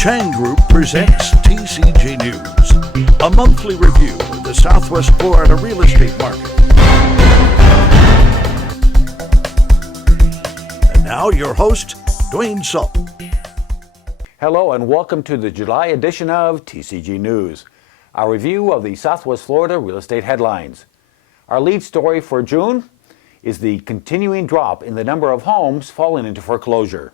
Chang Group presents TCG News, a monthly review of the Southwest Florida real estate market. And now your host, Dwayne Salt. Hello and welcome to the July edition of TCG News, our review of the Southwest Florida real estate headlines. Our lead story for June is the continuing drop in the number of homes falling into foreclosure.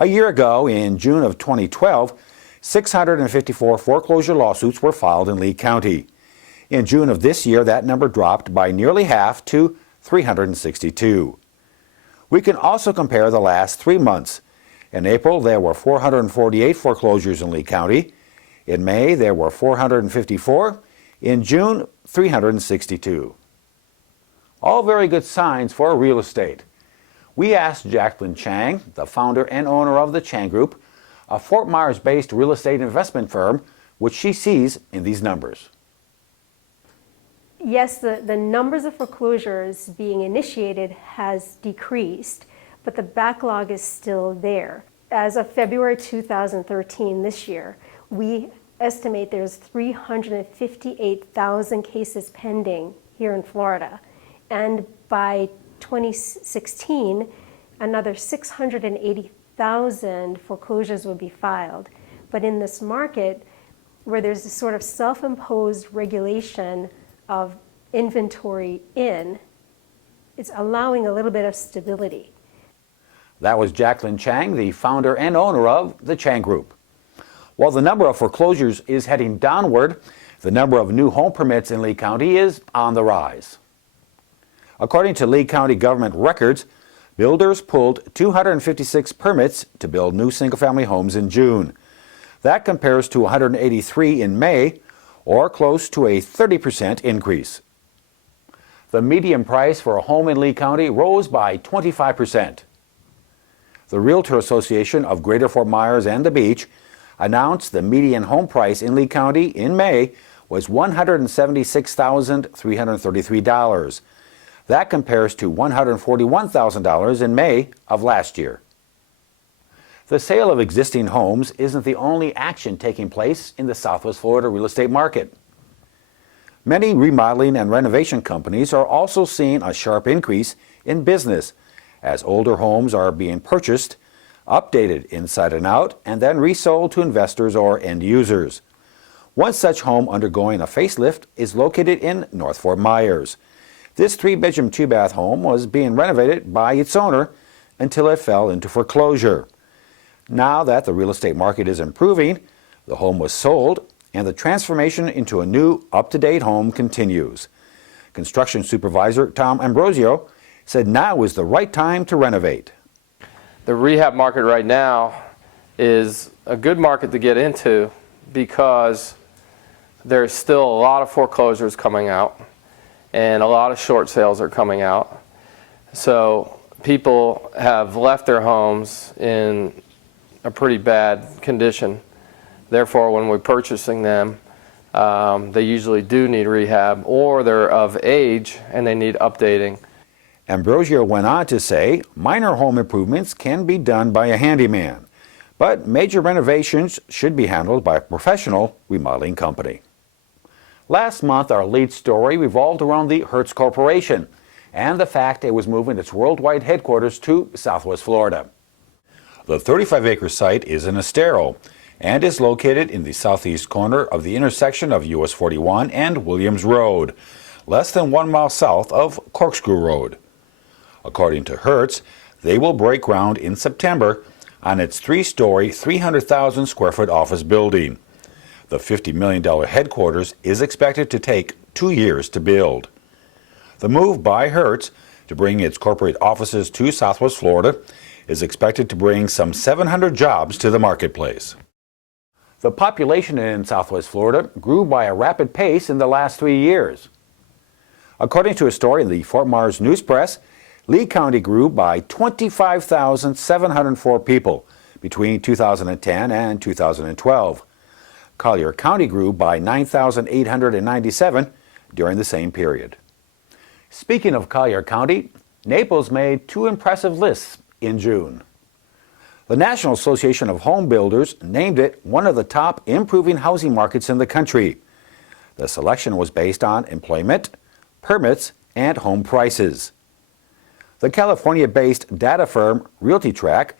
A year ago, in June of 2012, 654 foreclosure lawsuits were filed in Lee County. In June of this year, that number dropped by nearly half to 362. We can also compare the last 3 months. In April, there were 448 foreclosures in Lee County. In May, there were 454. In June, 362. All very good signs for real estate. We asked Jacqueline Chang, the founder and owner of the Chang Group, a Fort Myers-based real estate investment firm, which she sees in these numbers. Yes, the numbers of foreclosures being initiated has decreased, but the backlog is still there. As of February 2013, this year, we estimate there's 358,000 cases pending here in Florida. And by 2016, another 680,000 foreclosures would be filed. But in this market, where there's a sort of self-imposed regulation of inventory it's allowing a little bit of stability. That was Jacqueline Chang, the founder and owner of the Chang Group. While the number of foreclosures is heading downward, the number of new home permits in Lee County is on the rise. According to Lee County government records, builders pulled 256 permits to build new single-family homes in June. That compares to 183 in May, or close to a 30% increase. The median price for a home in Lee County rose by 25%. The Realtor Association of Greater Fort Myers and the Beach announced the median home price in Lee County in May was $176,333. That compares to $141,000 in May of last year. The sale of existing homes isn't the only action taking place in the Southwest Florida real estate market. Many remodeling and renovation companies are also seeing a sharp increase in business as older homes are being purchased, updated inside and out, and then resold to investors or end users. One such home undergoing a facelift is located in North Fort Myers. This 3-bedroom, 2-bath home was being renovated by its owner until it fell into foreclosure. Now that the real estate market is improving, the home was sold and the transformation into a new, up-to-date home continues. Construction supervisor Tom Ambrosio said now is the right time to renovate. The rehab market right now is a good market to get into because there's still a lot of foreclosures coming out and a lot of short sales are coming out. So people have left their homes in a pretty bad condition. Therefore, when we're purchasing them, they usually do need rehab or they're of age and they need updating. Ambrosio went on to say minor home improvements can be done by a handyman, but major renovations should be handled by a professional remodeling company. Last month, our lead story revolved around the Hertz Corporation and the fact it was moving its worldwide headquarters to Southwest Florida. The 35-acre site is in Estero and is located in the southeast corner of the intersection of US 41 and Williams Road, less than 1 mile south of Corkscrew Road. According to Hertz, they will break ground in September on its 3-story, 300,000 square foot office building. The $50 million headquarters is expected to take 2 years to build. The move by Hertz to bring its corporate offices to Southwest Florida is expected to bring some 700 jobs to the marketplace. The population in Southwest Florida grew by a rapid pace in the last 3 years. According to a story in the Fort Myers News Press, Lee County grew by 25,704 people between 2010 and 2012. Collier County grew by 9,897 during the same period. Speaking of Collier County, Naples made 2 impressive lists in June. The National Association of Home Builders named it one of the top improving housing markets in the country. The selection was based on employment, permits, and home prices. The California-based data firm RealtyTrack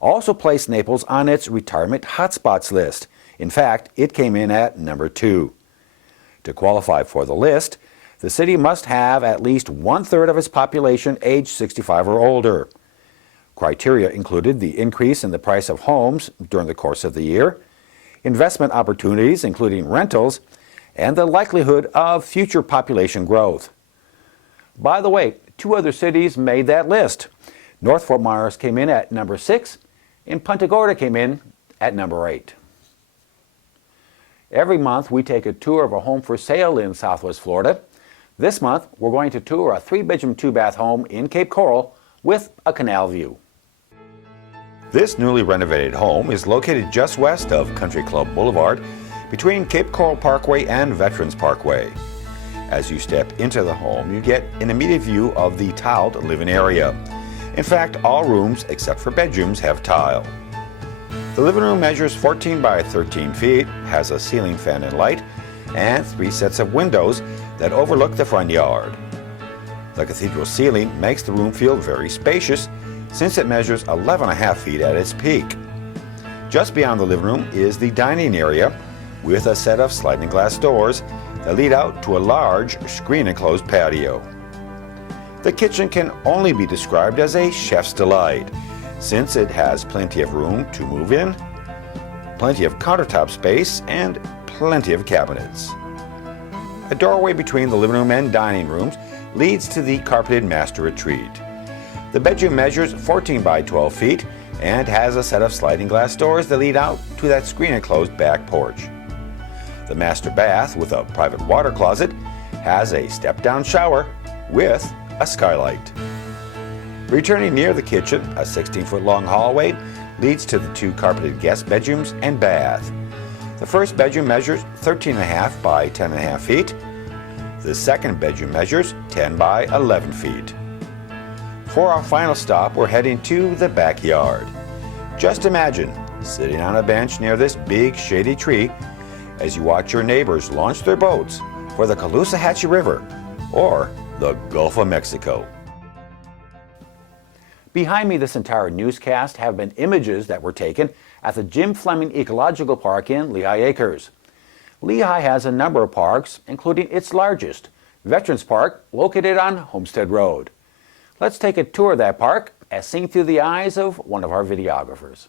also placed Naples on its retirement hotspots list. In fact, it came in at number 2. To qualify for the list, the city must have at least 1/3 of its population aged 65 or older. Criteria included the increase in the price of homes during the course of the year, investment opportunities including rentals, and the likelihood of future population growth. By the way, 2 other cities made that list. North Fort Myers came in at number 6, and Punta Gorda came in at number 8. Every month we take a tour of a home for sale in Southwest Florida. This month we're going to tour a 3-bedroom, 2-bath home in Cape Coral with a canal view. This newly renovated home is located just west of Country Club Boulevard between Cape Coral Parkway and Veterans Parkway. As you step into the home, you get an immediate view of the tiled living area. In fact, all rooms except for bedrooms have tile. The living room measures 14 by 13 feet, has a ceiling fan and light, and 3 sets of windows that overlook the front yard. The cathedral ceiling makes the room feel very spacious since it measures 11.5 feet at its peak. Just beyond the living room is the dining area with a set of sliding glass doors that lead out to a large screen-enclosed patio. The kitchen can only be described as a chef's delight since it has plenty of room to move in, plenty of countertop space, and plenty of cabinets. A doorway between the living room and dining rooms leads to the carpeted master retreat. The bedroom measures 14 by 12 feet and has a set of sliding glass doors that lead out to that screen-enclosed back porch. The master bath with a private water closet has a step-down shower with a skylight. Returning near the kitchen, a 16-foot-long hallway leads to the 2 carpeted guest bedrooms and bath. The first bedroom measures 13.5 by 10.5 feet. The second bedroom measures 10 by 11 feet. For our final stop, we're heading to the backyard. Just imagine sitting on a bench near this big shady tree as you watch your neighbors launch their boats for the Caloosahatchee River or the Gulf of Mexico. Behind me this entire newscast have been images that were taken at the Jim Fleming Ecological Park in Lehigh Acres. Lehigh has a number of parks, including its largest, Veterans Park, located on Homestead Road. Let's take a tour of that park as seen through the eyes of one of our videographers.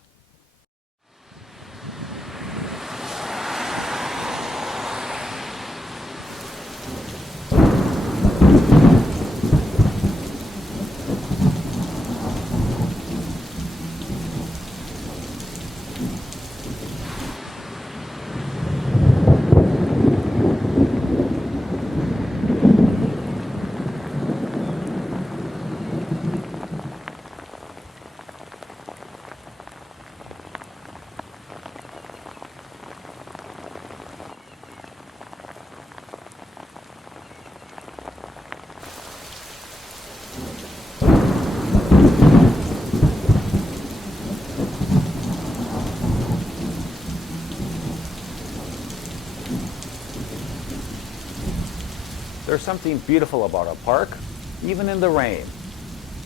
There's something beautiful about a park, even in the rain,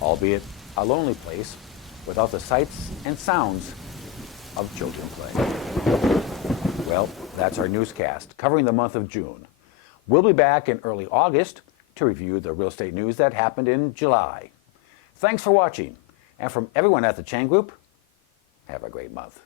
albeit a lonely place without the sights and sounds of children play. Well, that's our newscast covering the month of June. We'll be back in early August to review the real estate news that happened in July. Thanks for watching, and from everyone at the Chang Group, have a great month.